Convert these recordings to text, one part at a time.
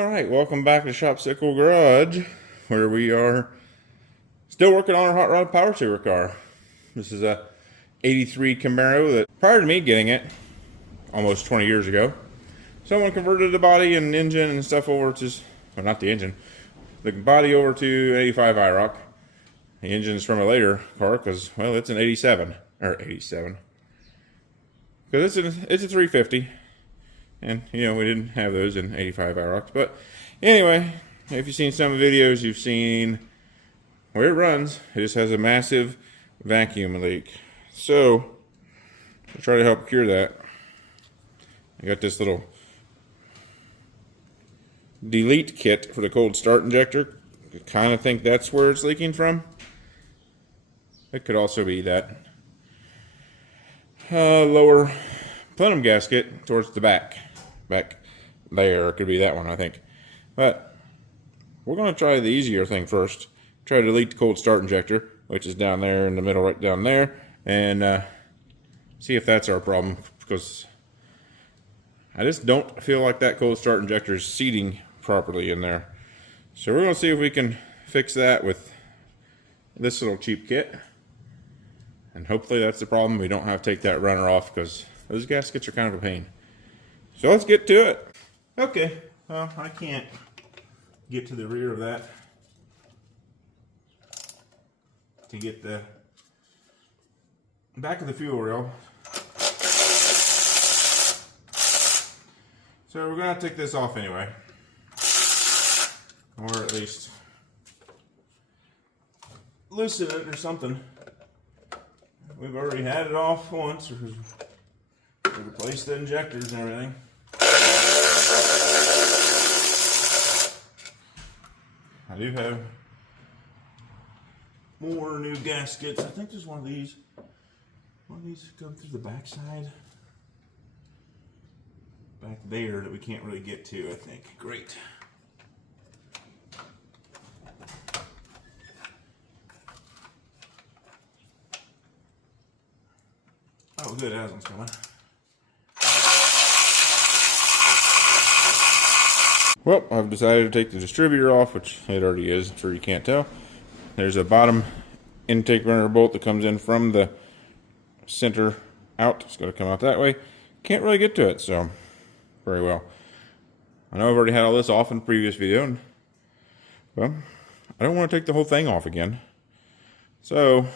Alright, welcome back to Shopsicle Garage, where we are still working on our hot rod power saver car. This is a 83 Camaro that, prior to me getting it, almost 20 years ago, someone converted the body and engine and stuff over to, well, not the engine, the body over to 85 IROC. The engine is from a later car because, well, it's an 87, or 87. Because it's a 350. And, you know, we didn't have those in 85 IROCs. But anyway, if you've seen some of the videos, you've seen where it runs. It just has a massive vacuum leak. So, to try to help cure that, I got this little delete kit for the cold start injector. I kind of think that's where it's leaking from. It could also be that lower plenum gasket towards the back there. It could be that one, I think. But we're going to try the easier thing first. Try to delete the cold start injector, which is down there in the middle, right down there, and see if that's our problem, because I just don't feel like that cold start injector is seating properly in there. So we're going to see if we can fix that with this little cheap kit, and hopefully that's the problem. We don't have to take that runner off, because those gaskets are kind of a pain. So let's get to it. Okay, well, I can't get to the rear of that to get the back of the fuel rail. So we're going to take this off anyway. Or at least loosen it or something. We've already had it off once. We replaced the injectors and everything. I do have more new gaskets. I think there's one of these. One of these come through the backside. Back there that we can't really get to, I think. Great. Oh, good, Aslan's coming. Well, I've decided to take the distributor off, which it already is. I'm sure you can't tell. There's a bottom intake runner bolt that comes in from the center out. It's going to come out that way. Can't really get to it, so very well. I know I've already had all this off in the previous video, and well, I don't want to take the whole thing off again. So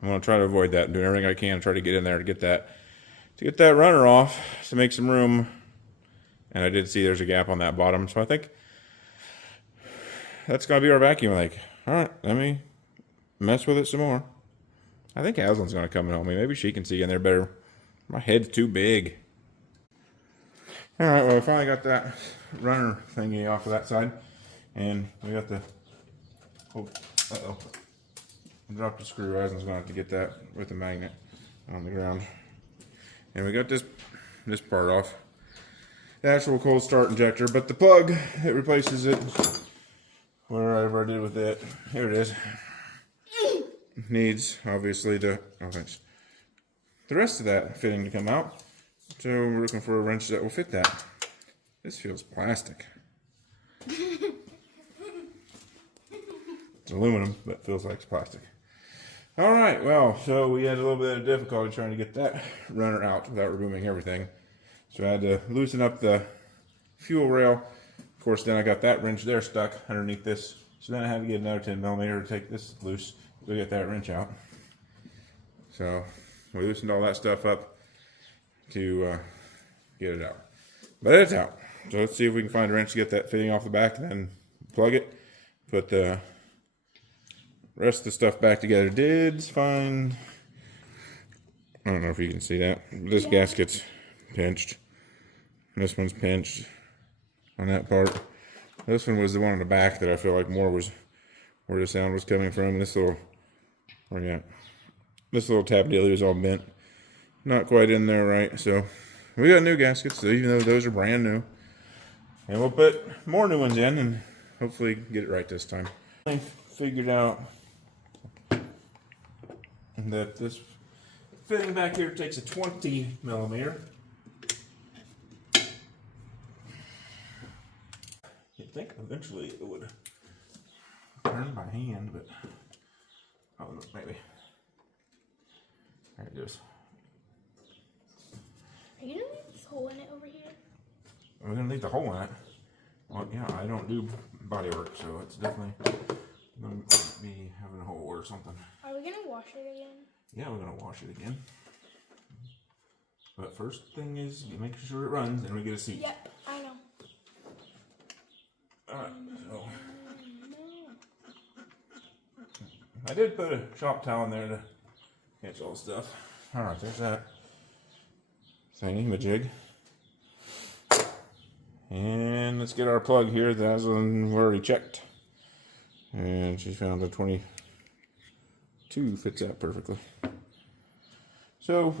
I'm going to try to avoid that and do everything I can to try to get in there to get that runner off to make some room. And I did see there's a gap on that bottom, so I think that's going to be our vacuum leak. All right, let me mess with it some more. I think Aslan's going to come and help me. Maybe she can see in there better. My head's too big. All right, well, I finally got that runner thingy off of that side. And we got the, oh, uh-oh. I dropped the screw. Aslan's going to have to get that with the magnet on the ground. And we got this part off. The actual cold start injector, but the plug, it replaces it wherever I did with it. Here it is. Needs, obviously, the rest of that fitting to come out. So we're looking for a wrench that will fit that. This feels plastic. It's aluminum, but feels like it's plastic. Alright, well, so we had a little bit of difficulty trying to get that runner out without removing everything. So I had to loosen up the fuel rail. Of course, then I got that wrench there stuck underneath this. So then I had to get another 10mm to take this loose to get that wrench out. So we loosened all that stuff up to get it out. But it's out. So let's see if we can find a wrench to get that fitting off the back and then plug it. Put the rest of the stuff back together. Did find, I don't know if you can see that. This gasket's pinched. This one's pinched on that part. This one was the one on the back that I feel like more was where the sound was coming from. This little, oh yeah, this little tab dealie is all bent. Not quite in there right. So we got new gaskets, so even though those are brand new. And we'll put more new ones in and hopefully get it right this time. I figured out that this fitting back here takes a 20mm. You'd think eventually it would turn by hand, but oh, look, maybe. There it goes. Are you gonna leave this hole in it over here? We're gonna leave the hole in it. Well, yeah, I don't do body work, so it's definitely gonna be having a hole or something. Are we gonna wash it again? Yeah, we're gonna wash it again. But first thing is make sure it runs, and we get a seat. Yep, I know. Alright, so I did put a shop towel in there to catch all the stuff. Alright, there's that thingy-majig. And let's get our plug here that Aslan already checked. And she found a 22 fits that perfectly. So,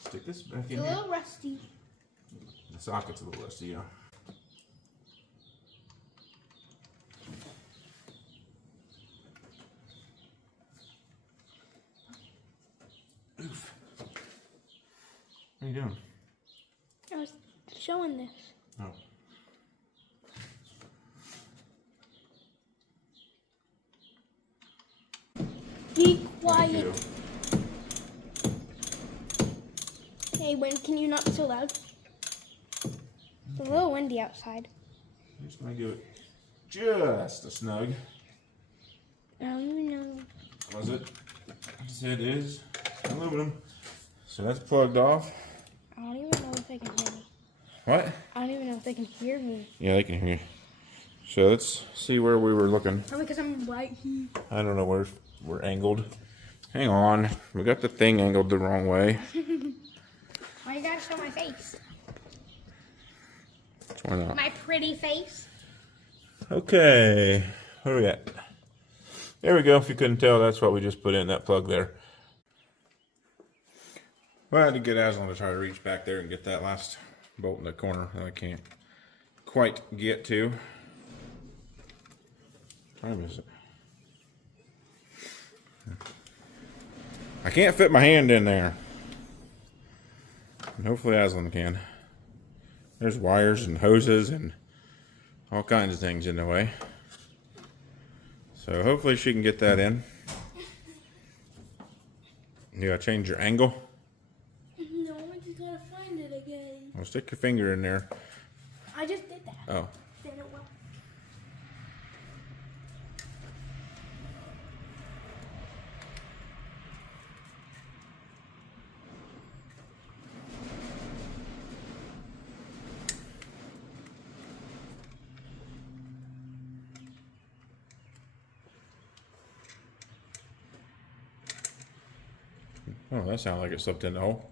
stick this back in It's a here. little rusty. The socket's a little rusty, yeah. Oof. What are you doing? I was showing this. Oh. Be quiet. Thank you. Hey, can you not be so loud? It's a little windy outside. I'm just gonna give it just a snug. I don't even know. Was it? It is aluminum. So that's plugged off. I don't even know if they can hear me. What? I don't even know if they can hear me. Yeah, they can hear you. So let's see where we were looking. Probably because I'm right here. I don't know where we're angled. Hang on. We got the thing angled the wrong way. Why you gotta show my face? Why not? My pretty face? Okay. What are we at? There we go. If you couldn't tell, that's what we just put in, that plug there. Well, I had to get Aslan to try to reach back there and get that last bolt in the corner that I can't quite get to. What time is it? I can't fit my hand in there. And hopefully Aslan can. There's wires and hoses and all kinds of things in the way. So hopefully she can get that in. You gotta change your angle. No, I just gotta find it again. Well, stick your finger in there. I just did that. Oh. Did it well. Oh, that sounds like it slipped in the hole.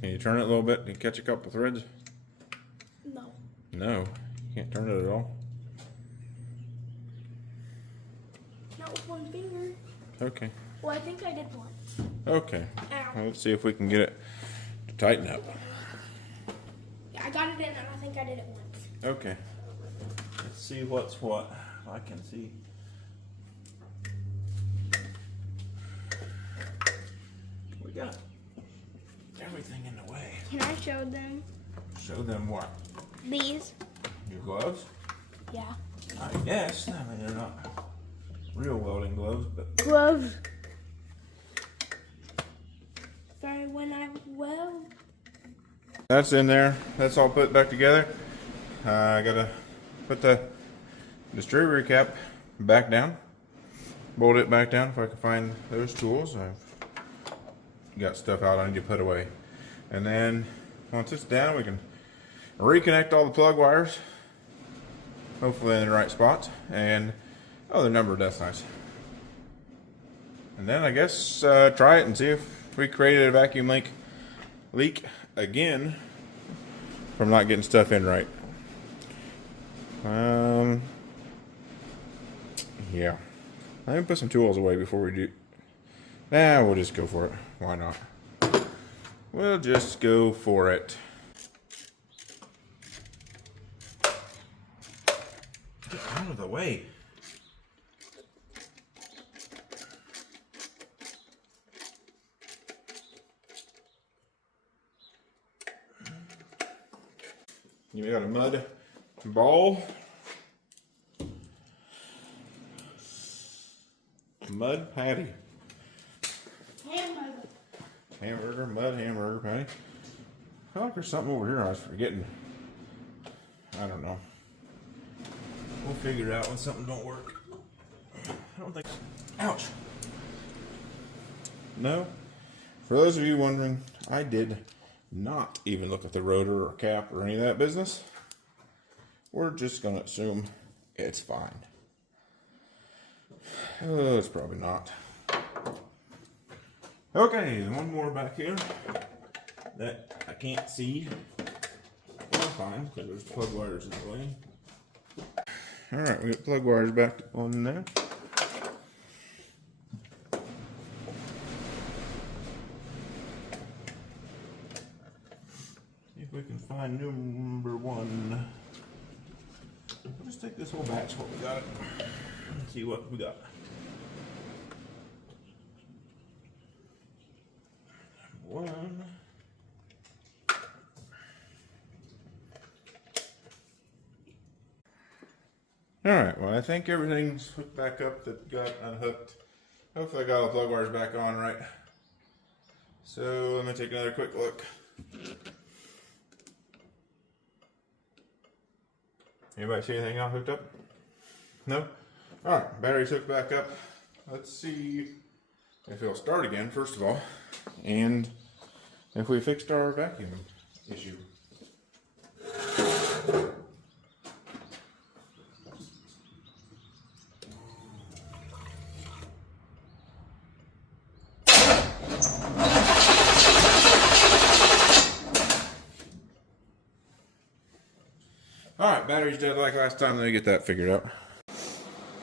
Can you turn it a little bit and catch a couple threads? No. No, you can't turn it at all. Not with one finger. Okay. Well, I think I did once. Okay. Ow. Well, let's see if we can get it to tighten up. Yeah, I got it in and I think I did it once. Okay. Let's see what's what. I can see. We got everything in the way. Can I show them Show them what? these? Your gloves? Yeah. I guess. I mean, they're not real welding gloves, but Gloves. For when I weld. that's in there. That's all put back together. I gotta put the distributor cap back down. Bolt it back down if I can find those tools. I've got stuff out I need to put away. And then once it's down, we can reconnect all the plug wires. Hopefully in the right spots. And oh, they're numbered. That's nice. And then I guess try it and see if we created a vacuum leak again from not getting stuff in right. Yeah. I'm gonna put some tools away before we do. Nah, we'll just go for it. Why not? We'll just go for it. Get out of the way. You got a mud ball mud patty. Hamburger. Hamburger, mud hamburger patty. I feel like there's something over here I was forgetting. I don't know. We'll figure it out when something don't work. I don't think. Ouch. No. For those of you wondering, I did not even look at the rotor or cap or any of that business. We're just going to assume it's fine. Oh, it's probably not. Okay, one more back here that I can't see. Well, fine, because there's plug wires in the way. Alright, we got plug wires back on there. See if we can find number one. We'll just take this whole batch what we got it and see what we got. One. Alright, well I think everything's hooked back up that got unhooked. Hopefully I got all the plug wires back on right. So let me take another quick look. Anybody see anything else hooked up? No? Alright, battery's hooked back up. Let's see if it'll start again first of all. And if we fixed our vacuum issue. Alright, battery's dead like last time. Let me get that figured out.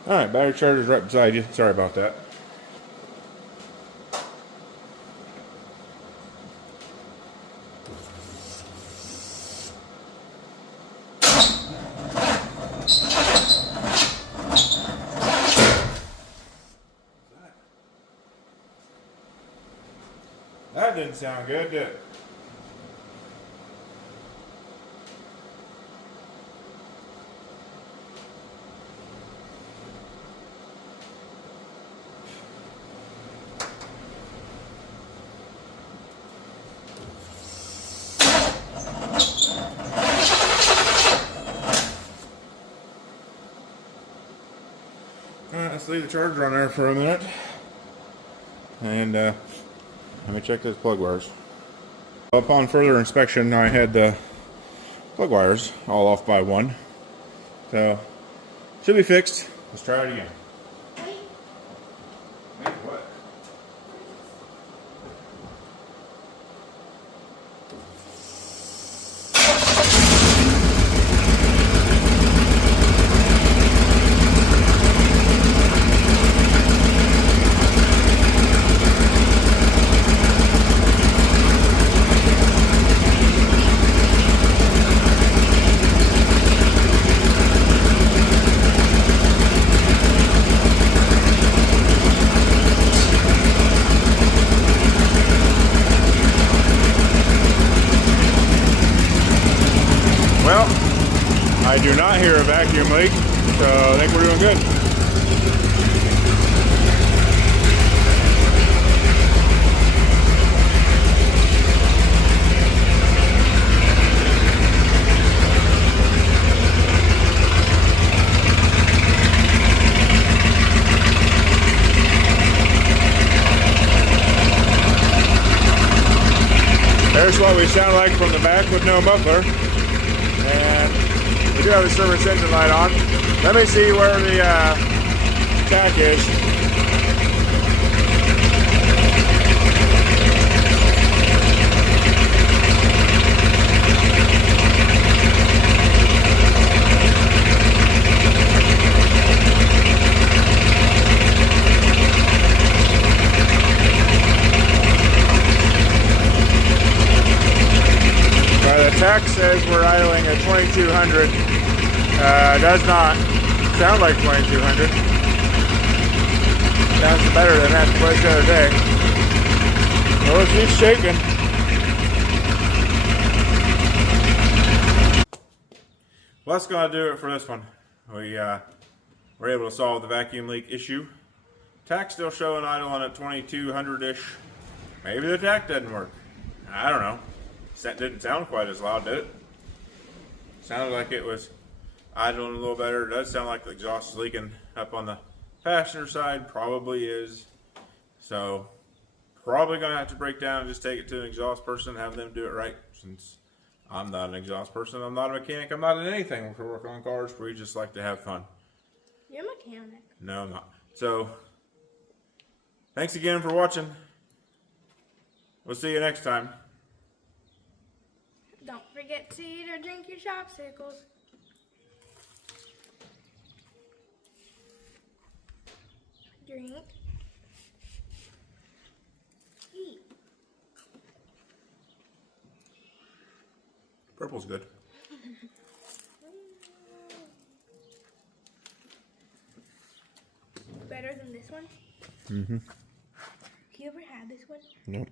Alright, battery charger's right beside you. Sorry about that. That didn't sound good, did it? Alright, let's leave the charger on there for a minute. And let me check those plug wires. Upon further inspection, I had the plug wires all off by one. So, should be fixed. Let's try it again. Wait, what? Well, I do not hear a vacuum leak, so I think we're doing good. There's what we sound like from the back with no muffler. And we do have the service engine light on. Let me see where the jack is. The tech says we're idling at 2200. Does not sound like 2200. Sounds better than that place the other day. Well, it keeps shaking. Well, that's going to do it for this one. We were able to solve the vacuum leak issue Tach's still showing idling at 2200-ish. Maybe the tach doesn't work. I don't know. That didn't sound quite as loud, did it? Sounded like it was idling a little better. It does sound like the exhaust is leaking up on the passenger side. Probably is. So, probably going to have to break down and just take it to an exhaust person and have them do it right. Since I'm not an exhaust person, I'm not a mechanic, I'm not in anything for working on cars. We just like to have fun. You're a mechanic. No, I'm not. So, thanks again for watching. We'll see you next time. Don't forget to eat or drink your popsicles. Drink. Eat. Purple's good. Better than this one? Mm-hmm. You ever had this one? Nope.